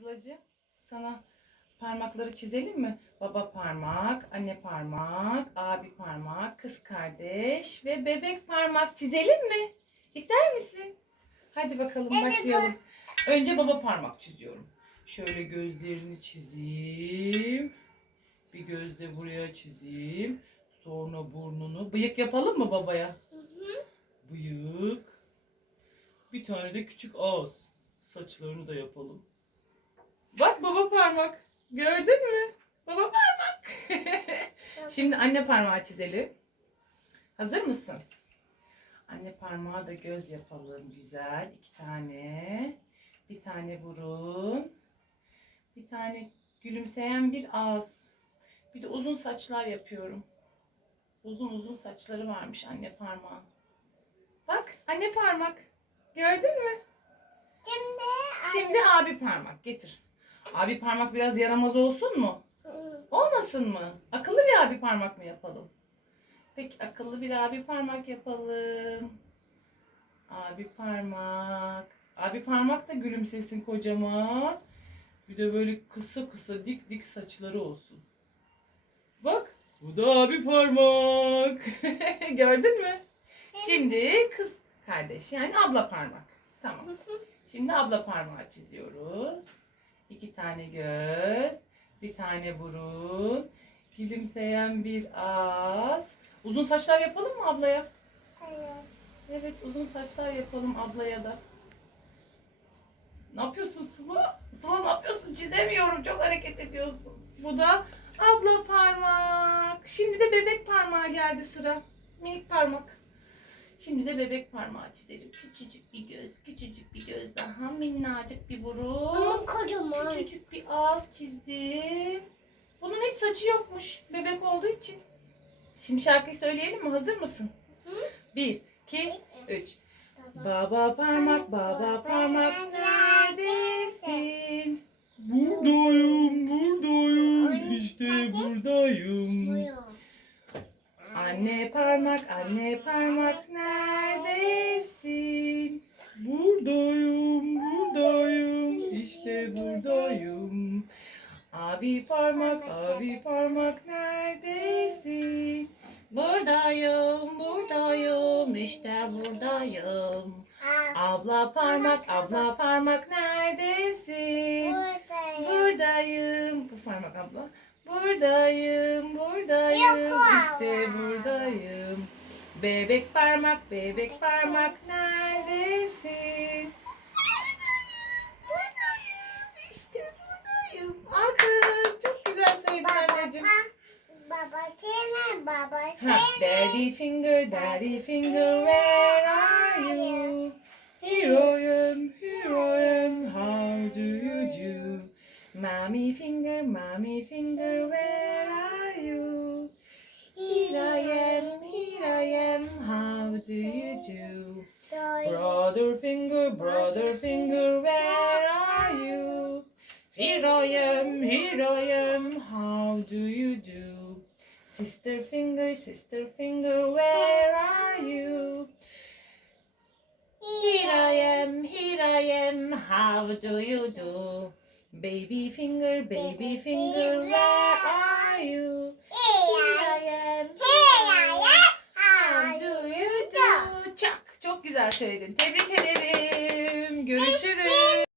Sıla'cığım sana parmakları çizelim mi? Baba parmak, anne parmak, abi parmak, kız kardeş ve bebek parmak çizelim mi? İster misin? Hadi bakalım başlayalım. Önce baba parmak çiziyorum. Şöyle gözlerini çizeyim. Bir göz de buraya çizeyim. Sonra burnunu. Bıyık yapalım mı babaya? Bıyık. Bir tane de küçük ağız. Saçlarını da yapalım. Gördün mü? Baba parmak. Şimdi anne parmağı çizelim. Hazır mısın? Anne parmağı da göz yapalım. Güzel. iki tane. Bir tane burun. Bir tane gülümseyen bir ağız. Bir de uzun saçlar yapıyorum. Uzun uzun saçları varmış anne parmağın. Bak anne parmak. Gördün mü? Şimdi Şimdi abi parmak getir. Abi parmak biraz yaramaz olsun mu? Olmasın mı? Akıllı bir abi parmak mı yapalım? Peki akıllı bir abi parmak yapalım. Abi parmak. Abi parmak da gülümsesin kocaman. Bir de böyle kısa kısa dik dik saçları olsun. Bak bu da abi parmak. Gördün mü? Şimdi kız kardeş yani abla parmak. Tamam. Şimdi abla parmağı çiziyoruz. İki tane göz, bir tane burun, gülümseyen bir ağız. Uzun saçlar yapalım mı ablaya? Evet uzun saçlar yapalım ablaya da. Ne yapıyorsun Sıla? Sıla ne yapıyorsun? Çizemiyorum. Çok hareket ediyorsun. Bu da abla parmak. Şimdi de bebek parmağı geldi sıra. Minik parmak. Şimdi de bebek parmağı çizelim. Küçücük bir göz, küçücük bir göz daha. Minnacık bir burun. Küçücük bir ağız çizdim. Bunun hiç saçı yokmuş bebek olduğu için. Şimdi şarkıyı söyleyelim mi? Hazır mısın? Hı. Bir, iki, üç. Baba parmak, baba parmak neredesin? Buradayım, buradayım, işte buradayım. Anne parmak, anne parmak neredesin? Buradayım, buradayım, işte buradayım. Abi parmak, abi parmak neredesin? Buradayım, buradayım, işte buradayım. Abla parmak, abla parmak neredesin? Buradayım. Bu parmak abla. Buradayım, buradayım. İşte buradayım. Bebek parmak, bebek parmak neredesin? Daddy finger, daddy finger, where are you? Here I am, here I am, how do you do? Mommy finger, mommy finger, where are you? Here I am, here I am, how do you do? Brother finger, brother finger, where are you? Here I am, here I am, how do you do? Sister finger, sister finger, where are you? Here I am, here I am, how do you do? Baby finger, baby finger, where are you? Here I am, how do you do? Çok, çok güzel söyledin. Tebrik ederim. Görüşürüz.